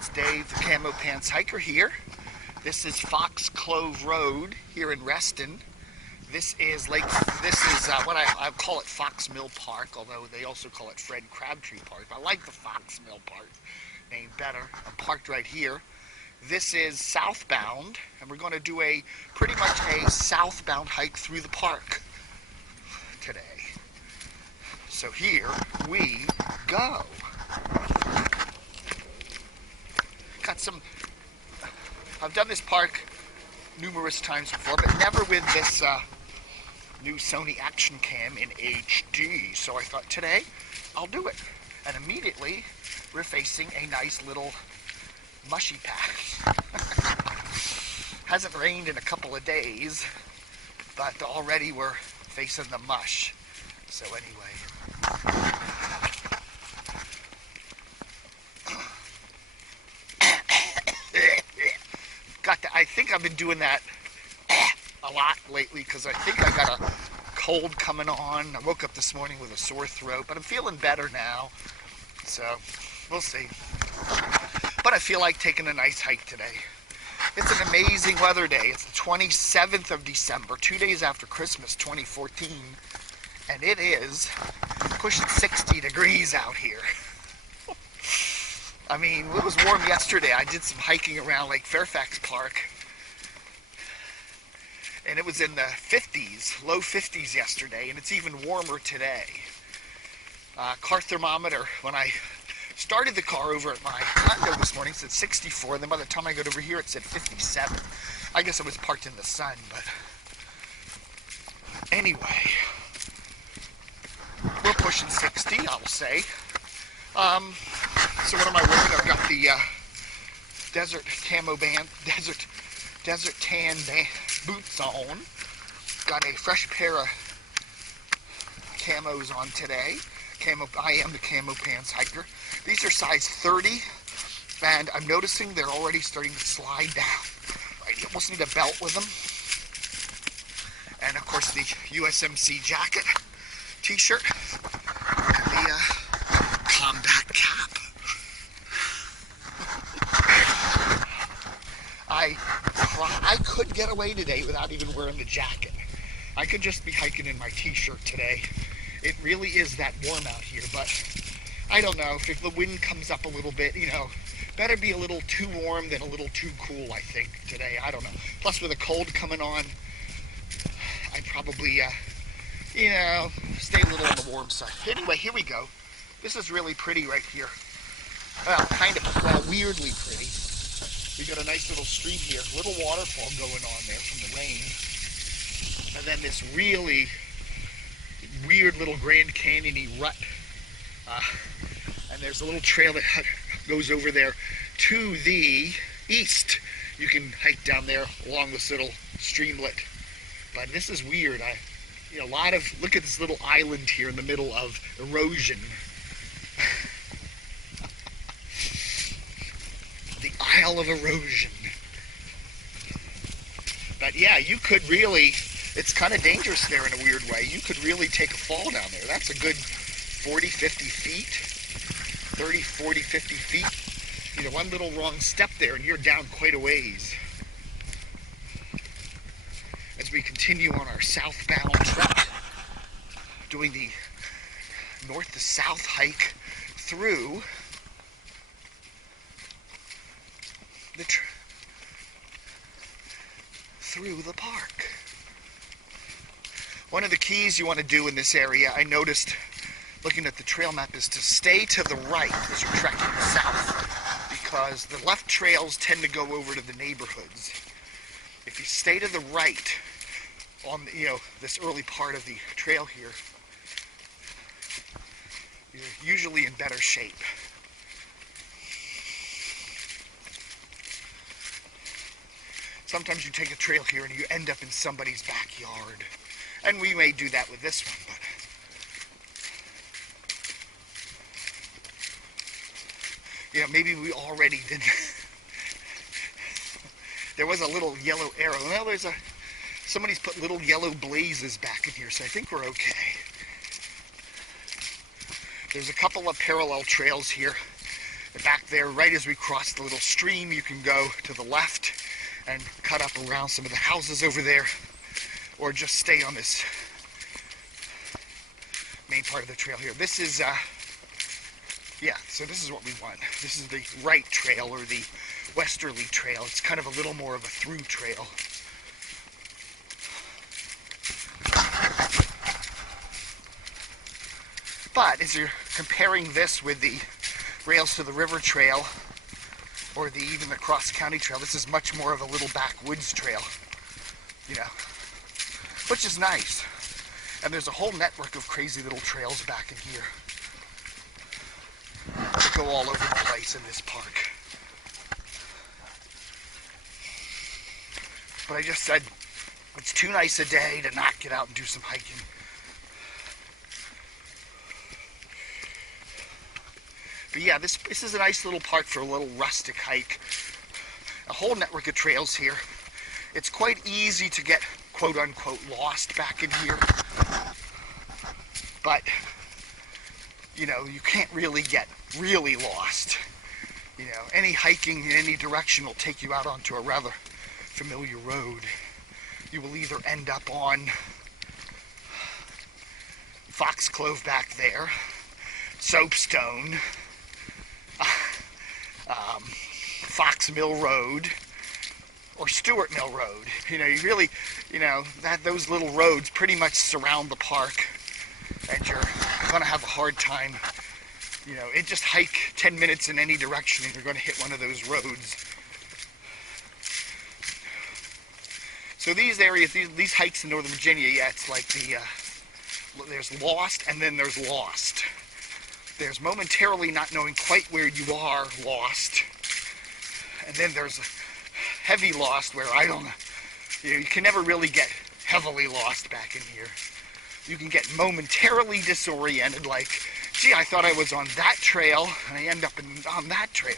it's Dave, the Camo Pants Hiker here. This is Foxclove Road here in Reston. This is what I call it Fox Mill Park, although they also call it Crabtree Park. I like the Fox Mill Park name better. I'm parked right here. This is southbound, and we're going to do pretty much a southbound hike through the park today. So here we go. I've done this park numerous times before, but never with this new Sony Action Cam in HD. So I thought today I'll do it. And immediately we're facing a nice little mushy patch. Hasn't rained in a couple of days, but already we're facing the mush. So anyway. I think I've been doing that a lot lately because I think I got a cold coming on. I woke up this morning with a sore throat, but I'm feeling better now. So we'll see. But I feel like taking a nice hike today. It's an amazing weather day. It's the 27th of December, 2 days after Christmas 2014, and it is pushing 60 degrees out here. I mean, it was warm yesterday. I did some hiking around Lake Fairfax Park, and it was in the 50s, low 50s yesterday, and it's even warmer today. Car thermometer, when I started the car over at my condo this morning, said 64, and then by the time I got over here, it said 57. I guess I was parked in the sun, but anyway, we're pushing 60, I'll say. So what am I wearing? I've got the desert tan boots on. Got a fresh pair of camos on today. I am the Camo Pants Hiker. These are size 30, and I'm noticing they're already starting to slide down. I almost need a belt with them. And of course the USMC jacket, t-shirt, and the combat cap. I could get away today without even wearing the jacket. I could just be hiking in my t-shirt today. It really is that warm out here, but I don't know. If the wind comes up a little bit, better be a little too warm than a little too cool, I think, today. I don't know. Plus, with a cold coming on, I'd probably, stay a little on the warm side. Anyway, here we go. This is really pretty right here. Well, weirdly pretty. We got a nice little stream here, little waterfall going on there from the rain. And then this really weird little Grand Canyon-y rut. And there's a little trail that goes over there to the east. You can hike down there along this little streamlet. But this is weird. Look at this little island here in the middle of erosion. The Isle of Erosion. But yeah, you could really, it's kind of dangerous there in a weird way. You could really take a fall down there. That's a good 40, 50 feet, 30, 40, 50 feet. One little wrong step there and you're down quite a ways. As we continue on our southbound trek, doing the north to south hike through the park. One of the keys you want to do in this area, I noticed looking at the trail map, is to stay to the right as you're trekking south, because the left trails tend to go over to the neighborhoods. If you stay to the right on this early part of the trail here, you're usually in better shape. Sometimes you take a trail here and you end up in somebody's backyard. And we may do that with this one, but maybe we already did. There was a little yellow arrow. Well, somebody's put little yellow blazes back in here, so I think we're okay. There's a couple of parallel trails here And back there, right as we cross the little stream, you can go to the left and cut up around some of the houses over there, or just stay on this main part of the trail here. This is, yeah, so this is what we want. This is the right trail, or the westerly trail. It's kind of a little more of a through trail. But as you're comparing this with the Rails to the River Trail, or even the Cross County Trail, this is much more of a little backwoods trail, you know, which is nice. And there's a whole network of crazy little trails back in here that go all over the place in this park. But I just said, it's too nice a day to not get out and do some hiking. But yeah, this is a nice little park for a little rustic hike. A whole network of trails here. It's quite easy to get quote-unquote lost back in here. But, you know, you can't really get really lost. You know, any hiking in any direction will take you out onto a rather familiar road. You will either end up on Foxclove back there, Soapstone, Fox Mill Road, or Stuart Mill Road. You know, you really, you know, those little roads pretty much surround the park, and you're going to have a hard time. You know, just hike 10 minutes in any direction and you're going to hit one of those roads. So these areas, these hikes in Northern Virginia, yeah, it's like there's lost and then there's lost. There's momentarily not knowing quite where you are lost. And then there's a heavy lost where I don't know. You can never really get heavily lost back in here. You can get momentarily disoriented, like, gee, I thought I was on that trail, and I end up on that trail.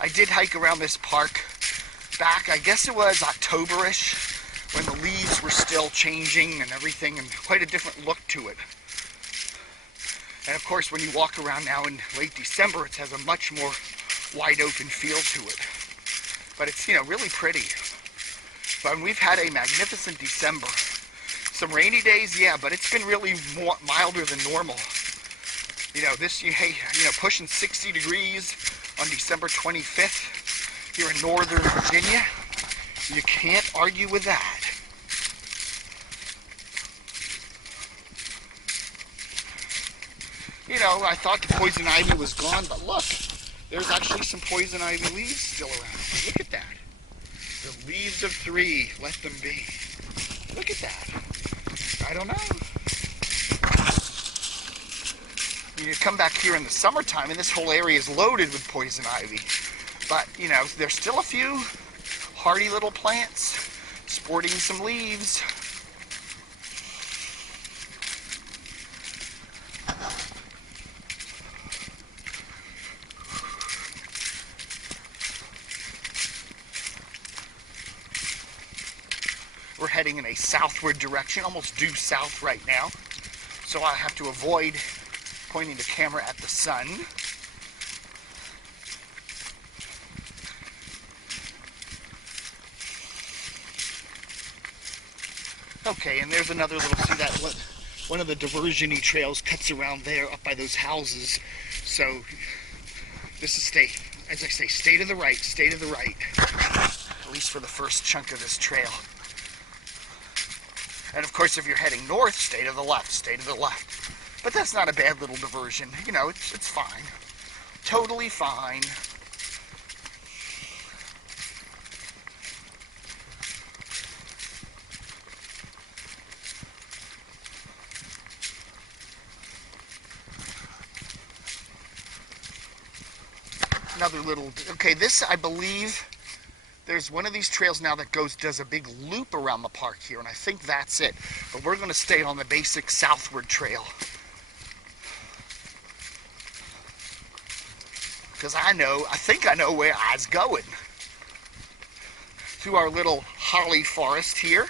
I did hike around this park back, I guess it was October-ish, when the leaves were still changing and everything, and quite a different look to it. And of course, when you walk around now in late December, it has a much more wide open feel to it. But it's, you know, really pretty. But we've had a magnificent December. Some rainy days, yeah, but it's been really more milder than normal. You know, pushing 60 degrees on December 25th here in Northern Virginia. You can't argue with that. You know, I thought the poison ivy was gone, but look, there's actually some poison ivy leaves still around. Look at that. The leaves of 3, let them be. Look at that. I don't know. You come back here in the summertime, and this whole area is loaded with poison ivy. But, you know, there's still a few hardy little plants sporting some leaves. We're heading in a southward direction, almost due south right now. So I have to avoid pointing the camera at the sun. Okay, and there's another little, see that one of the diversion-y trails cuts around there up by those houses. So this is as I say, stay to the right, at least for the first chunk of this trail. And of course, if you're heading north, stay to the left. But that's not a bad little diversion. You know, it's fine. Totally fine. Another little, okay, this, I believe, there's one of these trails now that does a big loop around the park here, and I think that's it. But we're going to stay on the basic southward trail. Because I think I know where I was going. Through our little holly forest here.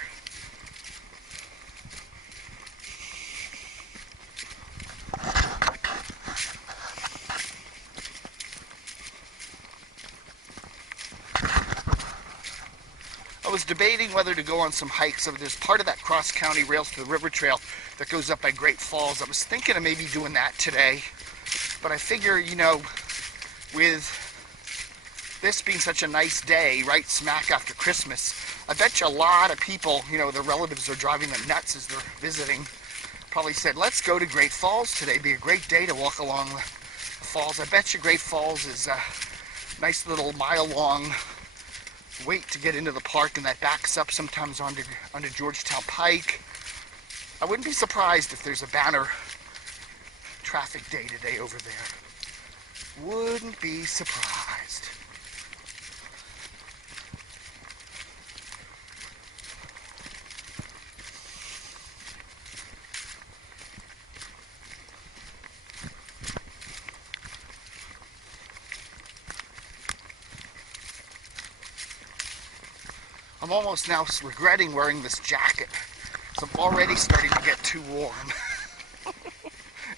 was debating whether to go on some hikes. So there's part of that cross-county Rails to the River Trail that goes up by Great Falls. I was thinking of maybe doing that today, but I figure, you know, with this being such a nice day, right smack after Christmas, I bet you a lot of people, you know, their relatives are driving them nuts as they're visiting, probably said, let's go to Great Falls today. It'd be a great day to walk along the falls. I bet you Great Falls is a nice little mile-long wait to get into the park, and that backs up sometimes onto Georgetown Pike. I wouldn't be surprised if there's a banner traffic day today over there. Wouldn't be surprised. I'm almost now regretting wearing this jacket. So I'm already starting to get too warm.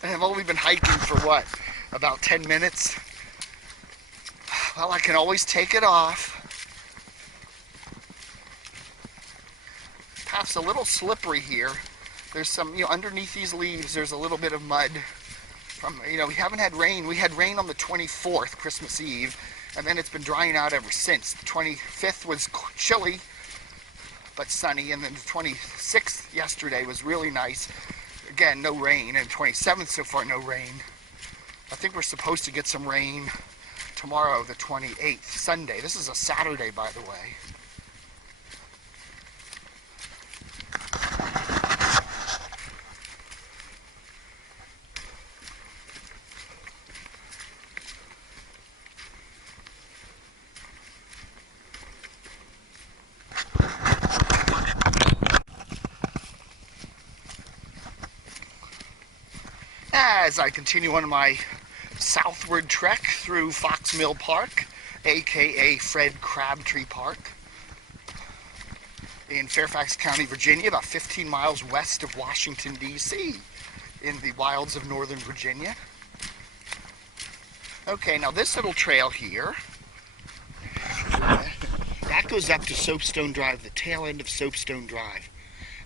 And I've only been hiking for what? About 10 minutes? Well, I can always take it off. Path's a little slippery here. There's some, you know, underneath these leaves, there's a little bit of mud. From, you know, we haven't had rain. We had rain on the 24th, Christmas Eve, and then it's been drying out ever since. The 25th was chilly, but sunny, and then the 26th yesterday was really nice. Again, no rain, and 27th so far, no rain. I think we're supposed to get some rain tomorrow, the 28th, Sunday. This is a Saturday, by the way. As I continue on my southward trek through Fox Mill Park, aka Fred Crabtree Park, in Fairfax County, Virginia, about 15 miles west of Washington, D.C., in the wilds of northern Virginia. Okay, now this little trail here, that goes up to Soapstone Drive, the tail end of Soapstone Drive.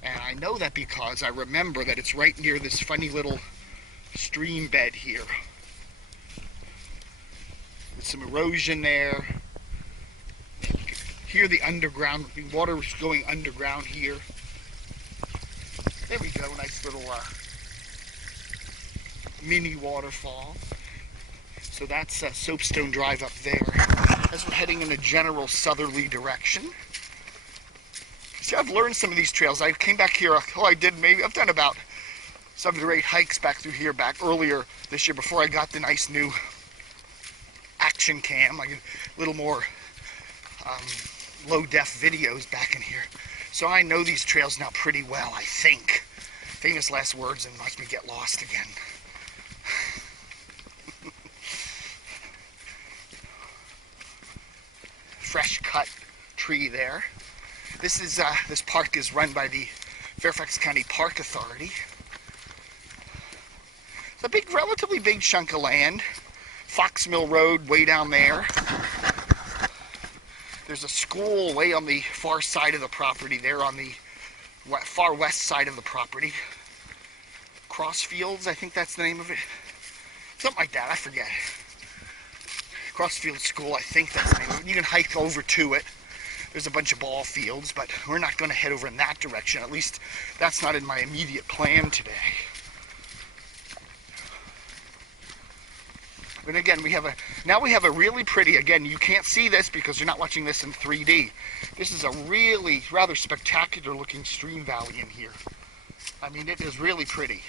And I know that because I remember that it's right near this funny little stream bed here. There's some erosion there. Here the underground, the water is going underground here. There we go, nice little mini waterfall. So that's Soapstone Drive up there. As we're heading in a general southerly direction. See, I've learned some of these trails. I came back here, I've done about 7 or 8 hikes back through here back earlier this year before I got the nice new action cam, like a little more low def videos back in here. So I know these trails now pretty well, I think. Famous last words, and watch me get lost again. Fresh cut tree there. This park is run by the Fairfax County Park Authority. It's a big, relatively big chunk of land. Fox Mill Road way down there. There's a school way on the far side of the property there, on the far west side of the property. Crossfields, I think that's the name of it. Something like that, I forget. Crossfield School, I think that's the name of it. You can hike over to it. There's a bunch of ball fields, but we're not going to head over in that direction. At least that's not in my immediate plan today. But again, now we have a really pretty, again, you can't see this because you're not watching this in 3D. This is a really rather spectacular looking stream valley in here. I mean, it is really pretty.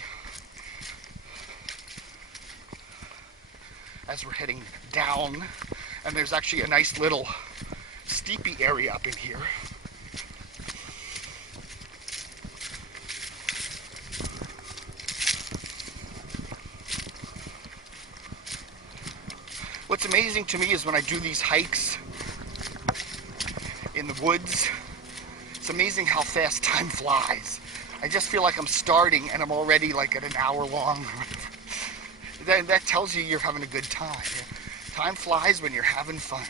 As we're heading down, and there's actually a nice little steepy area up in here. What's amazing to me is when I do these hikes in the woods, it's amazing how fast time flies. I just feel like I'm starting and I'm already like at an hour long. That tells you you're having a good time. Time flies when you're having fun.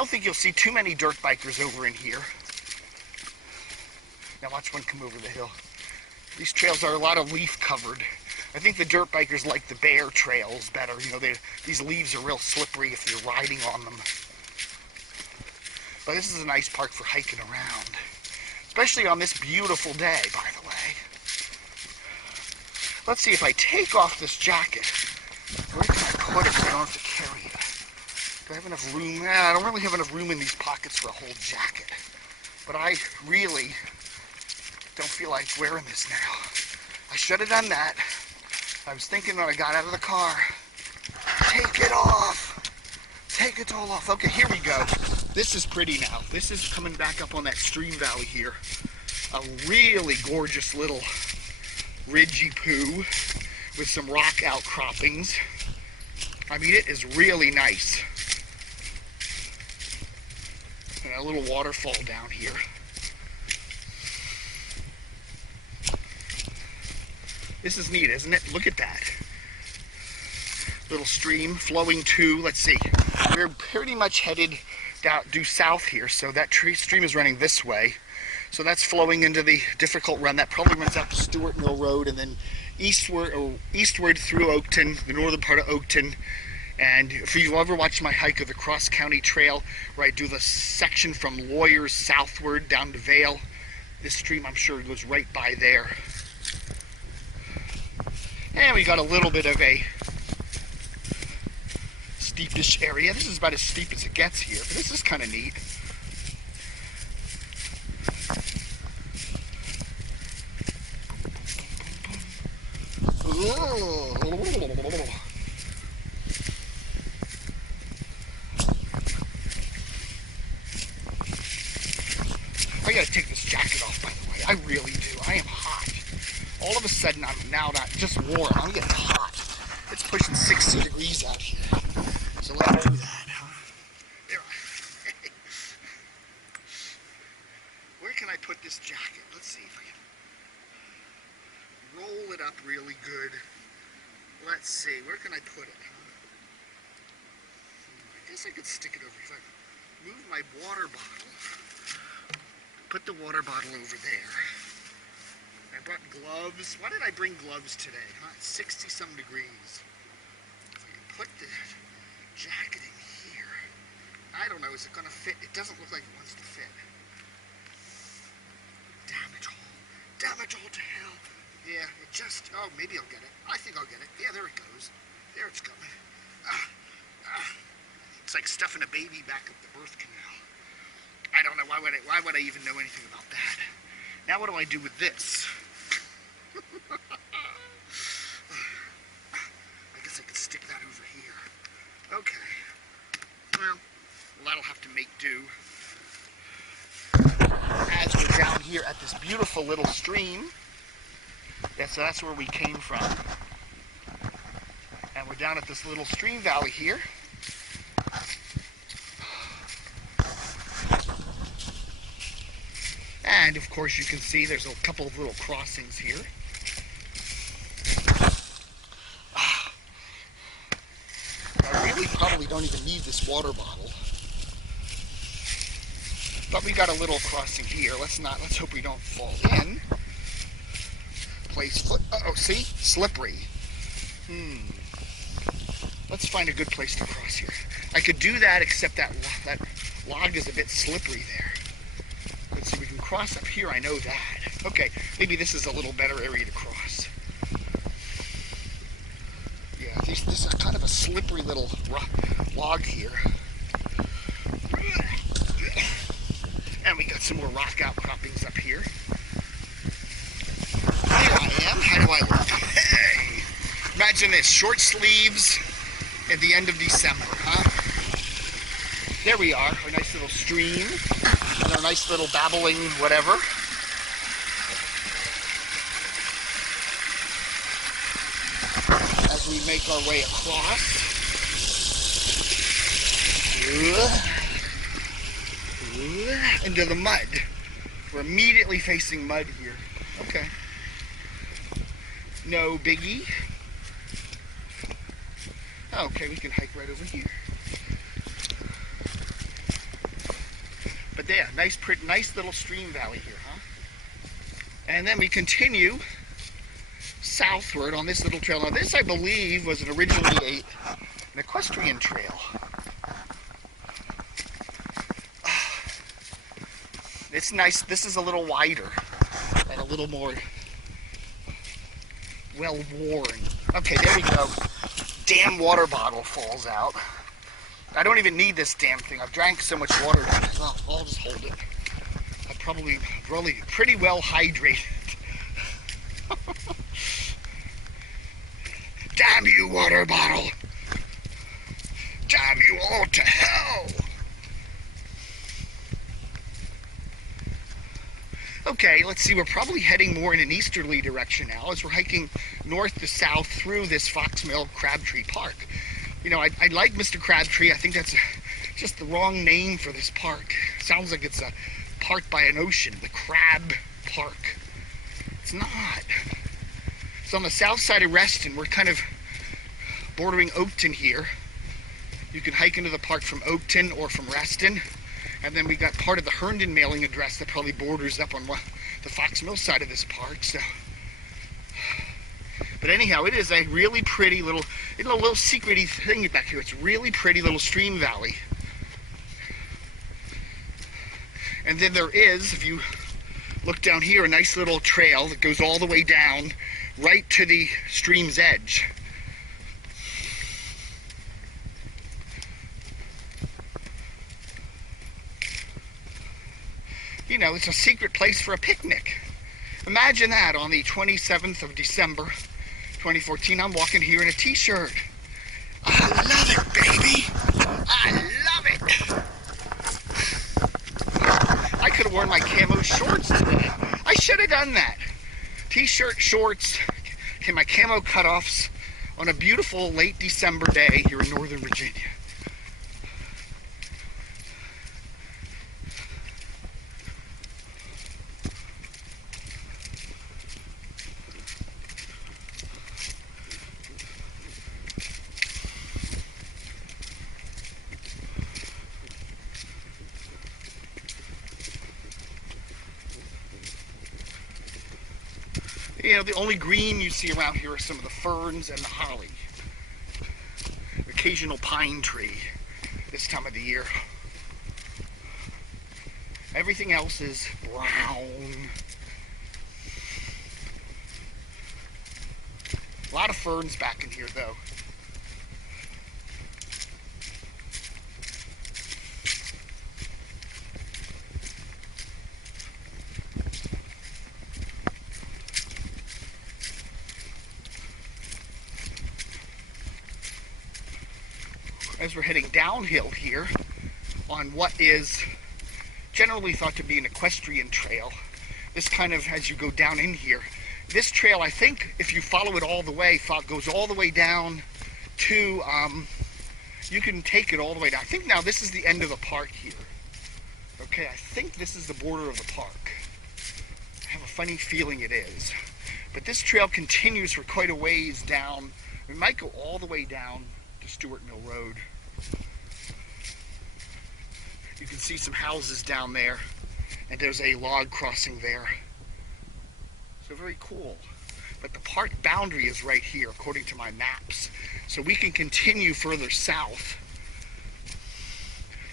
don't think you'll see too many dirt bikers over in here. Now watch one come over the hill. These trails are a lot of leaf covered. I think the dirt bikers like the bare trails better. You know, these leaves are real slippery if you're riding on them. But this is a nice park for hiking around. Especially on this beautiful day, by the way. Let's see if I take off this jacket. Where can I put it so I don't have to carry it? Do I have enough room? I don't really have enough room in these pockets for a whole jacket. But I really don't feel like wearing this now. I should have done that. I was thinking when I got out of the car, take it off. Take it all off. Okay, here we go. This is pretty now. This is coming back up on that stream valley here. A really gorgeous little ridgy poo with some rock outcroppings. I mean, it is really nice. And a little waterfall down here. This is neat, isn't it? Look at that. Little stream flowing to, let's see, we're pretty much headed down due south here, so that stream is running this way. So that's flowing into the difficult run. That probably runs out to Stuart Mill Road and then eastward through Oakton, the northern part of Oakton. And if you've ever watched my hike of the Cross County Trail, where I do the section from Lawyers southward down to Vale, this stream I'm sure goes right by there. And we got a little bit of a steepish area. This is about as steep as it gets here, but this is kind of neat. I gotta take this jacket off, by the way. I really do. I am hot. All of a sudden, I'm now not just warm. I'm getting hot. It's pushing 60 degrees out here. So let's do that, huh? There. Where can I put this jacket? Let's see if I can roll it up really good. Let's see. Where can I put it? I guess I could stick it over here. If I move my water bottle, put the water bottle over there. I brought gloves. Why did I bring gloves today? Huh? It's 60-some degrees. If I can put the jacket in here. I don't know. Is it going to fit? It doesn't look like it wants to fit. Damn it all. Damn it all to hell. Yeah, it just... Oh, maybe I'll get it. I think I'll get it. Yeah, there it goes. There it's going. It's like stuffing a baby back up the birth canal. I don't know. Why would I even know anything about that? Now what do I do with this? I guess I could stick that over here. Okay. Well, that'll have to make do. As we're down here at this beautiful little stream. Yeah, so that's where we came from. And we're down at this little stream valley here. And of course you can see there's a couple of little crossings here. I really probably don't even need this water bottle. But we got a little crossing here. Let's hope we don't fall in. Place foot. Uh-oh, see? Slippery. Let's find a good place to cross here. I could do that, except that log is a bit slippery there. Let's see, we can cross up here, I know that. Okay, maybe this is a little better area to cross. Yeah, this is kind of a slippery little log here. And we got some more rock outcroppings up here. Here I am. How do I look? Hey! Imagine this, short sleeves at the end of December, huh? There we are, our nice little stream, and our nice little babbling whatever. As we make our way across. Into the mud. We're immediately facing mud here. Okay. No biggie. Okay, we can hike right over here. But yeah, nice little stream valley here, huh? And then we continue southward on this little trail. Now this, I believe, was originally an equestrian trail. It's nice. This is a little wider and a little more well-worn. Okay, there we go. Damn water bottle falls out. I don't even need this damn thing. I've drank so much water that I'll just hold it. I'm probably really pretty well hydrated. Damn you, water bottle! Damn you all to hell! Okay, let's see, we're probably heading more in an easterly direction now as we're hiking north to south through this Foxmill Crabtree Park. You know, I like Mr. Crabtree. I think that's just the wrong name for this park. It sounds like it's a park by an ocean, the Crab Park. It's not. So on the south side of Reston, we're kind of bordering Oakton here. You can hike into the park from Oakton or from Reston. And then we got part of the Herndon mailing address that probably borders up on the Foxmill side of this park. So, but anyhow, it is a really pretty little secret-y thing back here. It's a really pretty little stream valley. And then there is, if you look down here, a nice little trail that goes all the way down right to the stream's edge. You know, it's a secret place for a picnic. Imagine that on the 27th of December, 2014. I'm walking here in a t-shirt. I love it, baby. I love it. I could have worn my camo shorts today. I should have done that. T-shirt, shorts, and my camo cutoffs on a beautiful late December day here in Northern Virginia. You know, the only green you see around here are some of the ferns and the holly. Occasional pine tree this time of the year. Everything else is brown. A lot of ferns back in here, though. As we're heading downhill here on what is generally thought to be an equestrian trail, this kind of, as you go down in here, this trail, I think, if you follow it all the way, goes all the way down to, you can take it all the way down. I think now this is the end of the park here. Okay, I think this is the border of the park. I have a funny feeling it is. But this trail continues for quite a ways down. We might go all the way down to Stuart Mill Road. You can see some houses down there, and there's a log crossing there. So very cool. But the park boundary is right here, according to my maps. So we can continue further south.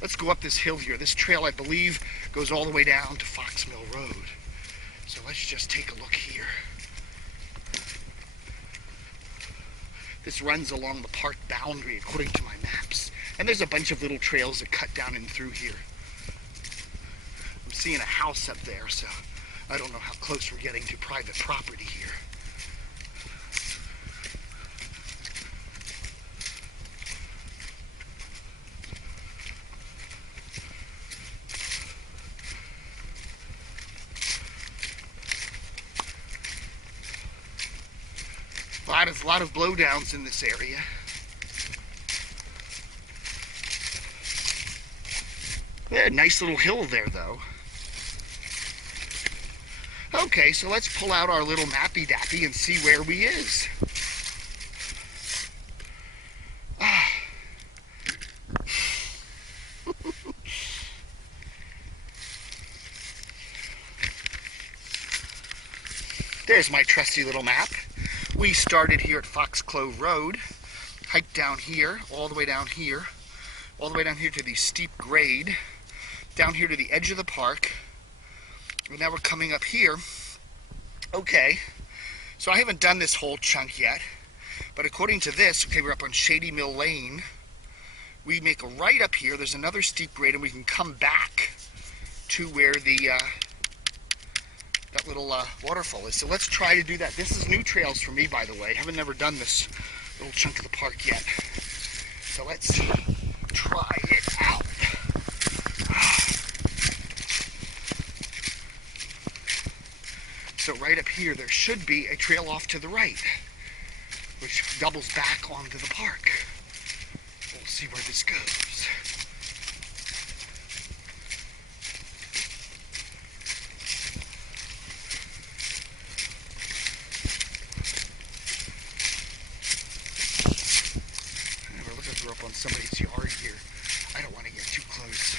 Let's go up this hill here. This trail, I believe, goes all the way down to Foxmill Road. So let's just take a look here. This runs along the park boundary, according to my maps. And there's a bunch of little trails that cut down and through here. I'm seeing a house up there, so I don't know how close we're getting to private property here. A lot of blowdowns in this area. Yeah, nice little hill there, though. Okay, so let's pull out our little mappy-dappy and see where we is. There's my trusty little map. We started here at Foxclove Road, hiked down here, all the way down here, all the way down here to the steep grade, down here to the edge of the park, and now we're coming up here. Okay, so I haven't done this whole chunk yet, but according to this, okay, we're up on Shady Mill Lane. We make a right up here, there's another steep grade, and we can come back to where the that little waterfall is. So let's try to do that. This is new trails for me, by the way. I haven't never done this little chunk of the park yet. So let's try it out. So right up here, there should be a trail off to the right, which doubles back onto the park. We'll see where this goes. It looks like we're up on somebody's yard here. I don't want to get too close.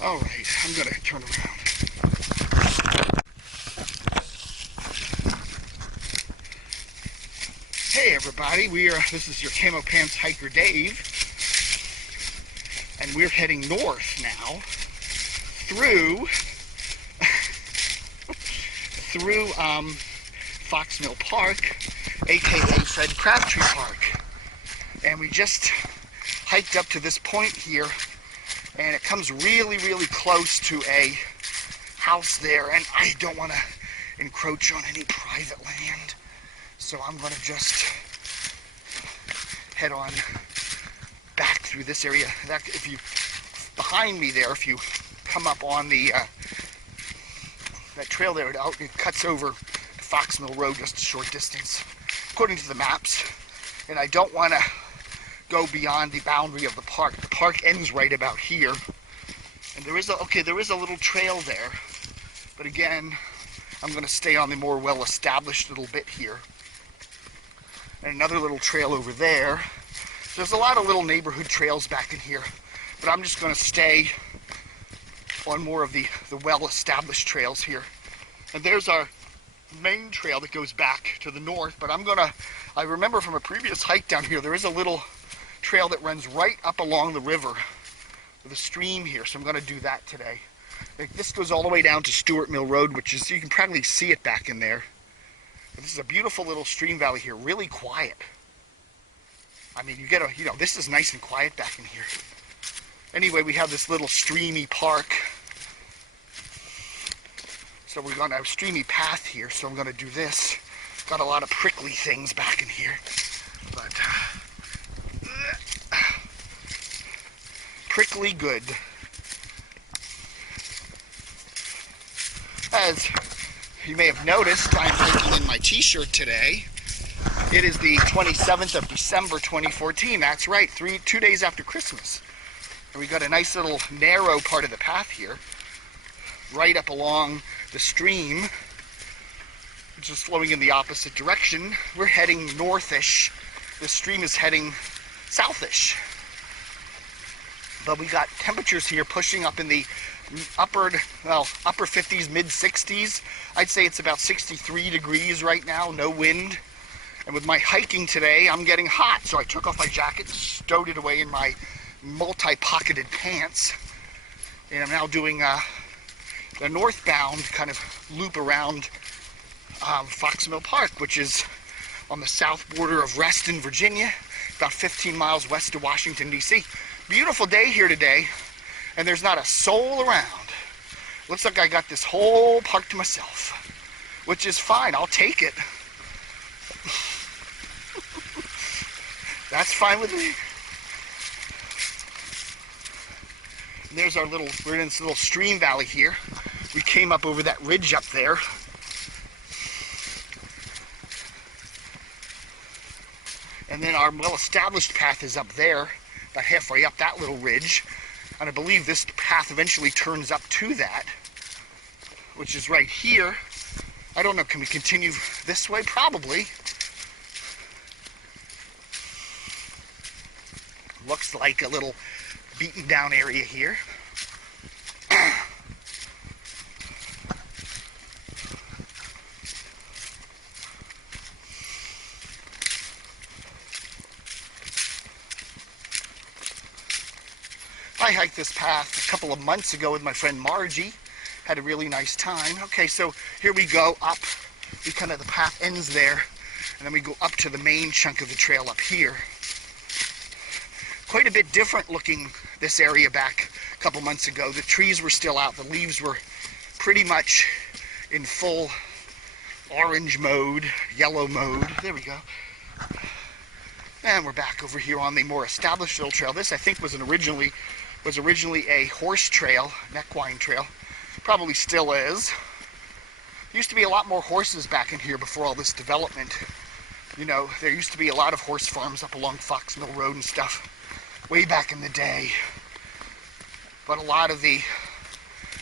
Yeah. All right, I'm going to turn around. Hey everybody, this is your Camo Pants Hiker Dave, and we're heading north now through Fox Mill Park, aka Crabtree Park, and we just hiked up to this point here, and it comes really close to a house there, and I don't want to encroach on any private land. So I'm going to just head on back through this area. If you, behind me there, if you come up on the that trail there, it cuts over to Fox Mill Road just a short distance, according to the maps. And I don't want to go beyond the boundary of the park. The park ends right about here, and there is a little trail there. But again, I'm going to stay on the more well-established little bit here. And another little trail over there. There's a lot of little neighborhood trails back in here, but I'm just going to stay on more of the well-established trails here. And there's our main trail that goes back to the north, but I remember from a previous hike down here, there is a little trail that runs right up along the river with a stream here, so I'm going to do that today. This goes all the way down to Stuart Mill Road, which is, you can probably see it back in there. This is a beautiful little stream valley here, really quiet. I mean, this is nice and quiet back in here. Anyway, we have this little streamy park. So we're going to have a streamy path here, so I'm going to do this. Got a lot of prickly things back in here. But, prickly good. As you may have noticed, I'm hiking in my t-shirt today. It is the 27th of December 2014. That's right, 2 days after Christmas. And we got a nice little narrow part of the path here, right up along the stream, which is flowing in the opposite direction. We're heading northish. The stream is heading southish. But we got temperatures here pushing up in the upper 50s, mid 60s. I'd say it's about 63 degrees right now, no wind. And with my hiking today, I'm getting hot. So I took off my jacket and stowed it away in my multi-pocketed pants. And I'm now doing the northbound kind of loop around Fox Mill Park, which is on the south border of Reston, Virginia, about 15 miles west of Washington, D.C. Beautiful day here today, and there's not a soul around. Looks like I got this whole park to myself, which is fine. I'll take it. That's fine with me. And there's our we're in this little stream valley here. We came up over that ridge up there. And then our well-established path is up there, about halfway up that little ridge. And I believe this path eventually turns up to that, which is right here. I don't know, can we continue this way? Probably. Looks like a little beaten down area here. I hiked this path a couple of months ago with my friend Margie. Had a really nice time. Okay, so here we go up. The path ends there, and then we go up to the main chunk of the trail up here. Quite a bit different looking, this area back a couple months ago. The trees were still out. The leaves were pretty much in full orange mode, yellow mode. There we go. And we're back over here on the more established little trail. This, I think, was originally a horse trail, equine trail. Probably still is. Used to be a lot more horses back in here before all this development. You know, there used to be a lot of horse farms up along Fox Mill Road and stuff way back in the day. But a lot of the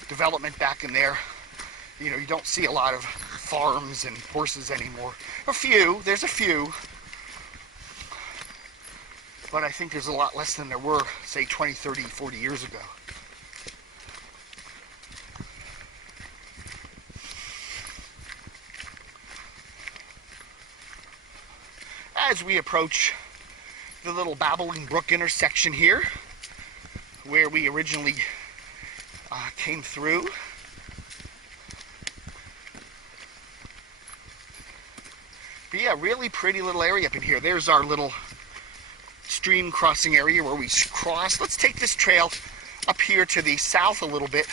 development back in there, you know, you don't see a lot of farms and horses anymore. There's a few. But I think there's a lot less than there were, say, 20, 30, 40 years ago. As we approach the little Babbling Brook intersection here, where we originally came through, but yeah, really pretty little area up in here. There's our little stream crossing area where we cross. Let's take this trail up here to the south a little bit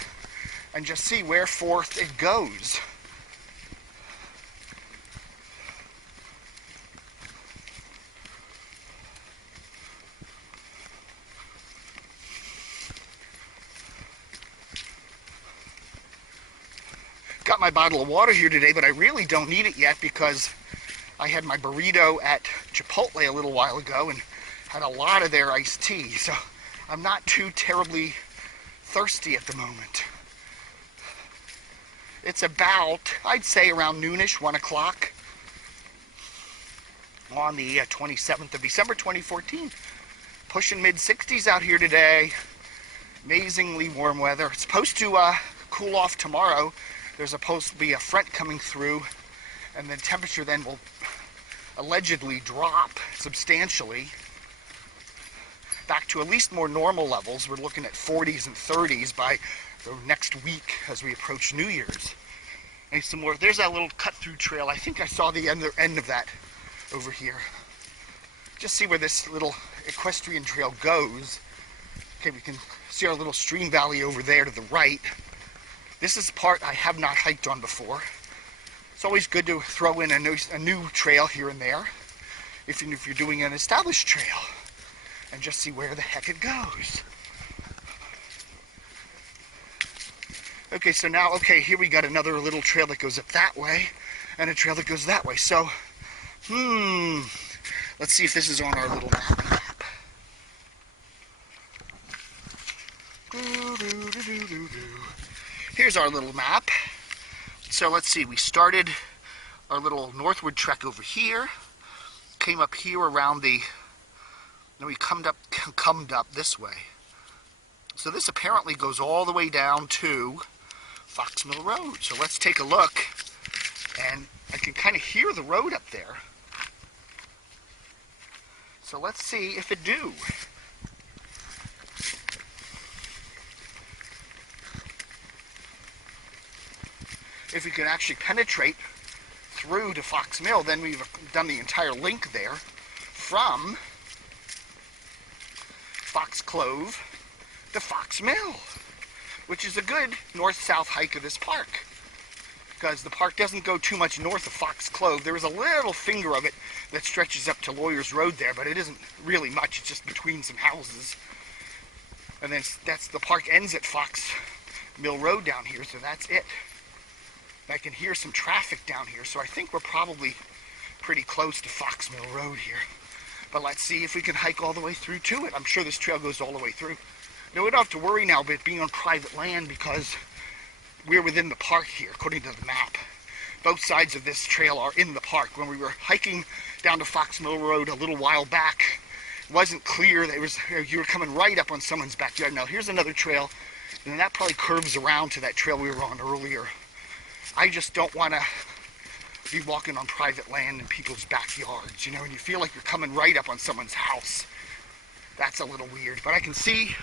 and just see where forth it goes. Got my bottle of water here today, but I really don't need it yet because I had my burrito at Chipotle a little while ago and had a lot of their iced tea, so I'm not too terribly thirsty at the moment. It's about, I'd say, around noonish, 1 o'clock on the 27th of December 2014. Pushing mid-60s out here today. Amazingly warm weather. It's supposed to cool off tomorrow. There's supposed to be a front coming through, and the temperature then will allegedly drop substantially back to at least more normal levels. We're looking at 40s and 30s by the next week as we approach New Year's. And some more. There's that little cut-through trail. I think I saw the end of that over here. Just see where this little equestrian trail goes. Okay, we can see our little stream valley over there to the right. This is the part I have not hiked on before. It's always good to throw in a new trail here and there, even if you're doing an established trail, and just see where the heck it goes. Okay, so now, here we got another little trail that goes up that way, and a trail that goes that way. So, let's see if this is on our little map. Here's our little map. So let's see, we started our little northward trek over here, came up here around the, then we come up this way. So this apparently goes all the way down to Fox Mill Road. So let's take a look, and I can kind of hear the road up there. So let's see if it do. If we can actually penetrate through to Fox Mill, then we've done the entire link there from Foxclove to Fox Mill, which is a good north-south hike of this park, because the park doesn't go too much north of Foxclove. There is a little finger of it that stretches up to Lawyers Road there, but it isn't really much. It's just between some houses. And then the park ends at Fox Mill Road down here, so that's it. I can hear some traffic down here, so I think we're probably pretty close to Fox Mill Road here. But let's see if we can hike all the way through to it. I'm sure this trail goes all the way through. Now, we don't have to worry now about it being on private land because we're within the park here, according to the map. Both sides of this trail are in the park. When we were hiking down to Fox Mill Road a little while back, it wasn't clear that you were coming right up on someone's backyard. Now, here's another trail, and that probably curves around to that trail we were on earlier. I just don't want to be walking on private land in people's backyards, you know, and you feel like you're coming right up on someone's house. That's a little weird, but I can see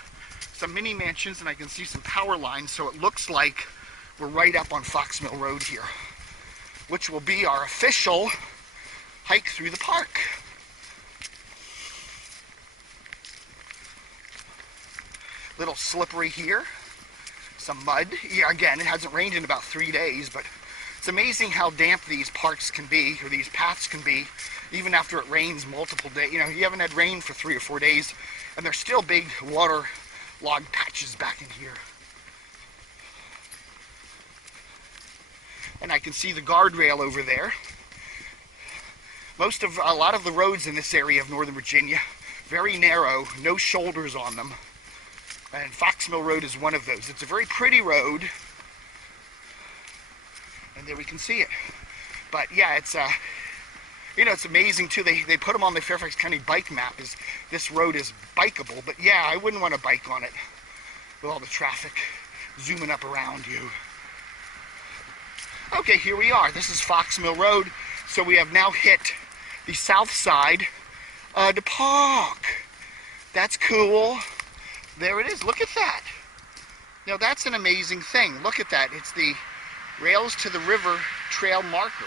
some mini mansions, and I can see some power lines, so it looks like we're right up on Fox Mill Road here, which will be our official hike through the park. Little slippery here, some mud. Yeah, again, it hasn't rained in about 3 days, but it's amazing how damp these parks can be, or these paths can be, even after it rains multiple days. You know, you haven't had rain for 3 or 4 days, and there's still big waterlogged patches back in here. And I can see the guardrail over there. A lot of the roads in this area of Northern Virginia, very narrow, no shoulders on them. And Fox Mill Road is one of those. It's a very pretty road. And there we can see it. But yeah, it's you know, it's amazing too. They put them on the Fairfax County bike map. This road is bikeable. But yeah, I wouldn't want to bike on it with all the traffic zooming up around you. Okay, here we are. This is Fox Mill Road. So we have now hit the south side of the park. That's cool. There it is. Look at that. Now that's an amazing thing. Look at that. It's the Rails to the River Trail marker.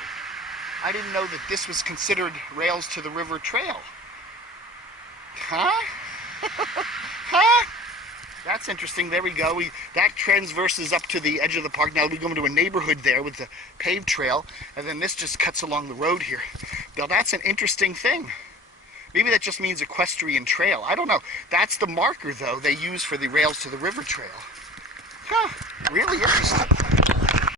I didn't know that this was considered Rails to the River Trail. Huh? Huh? That's interesting. There we go. That transverses up to the edge of the park. Now we go into a neighborhood there with the paved trail, and then this just cuts along the road here. Now that's an interesting thing. Maybe that just means equestrian trail. I don't know. That's the marker, though, they use for the Rails to the River Trail. Huh. Really interesting.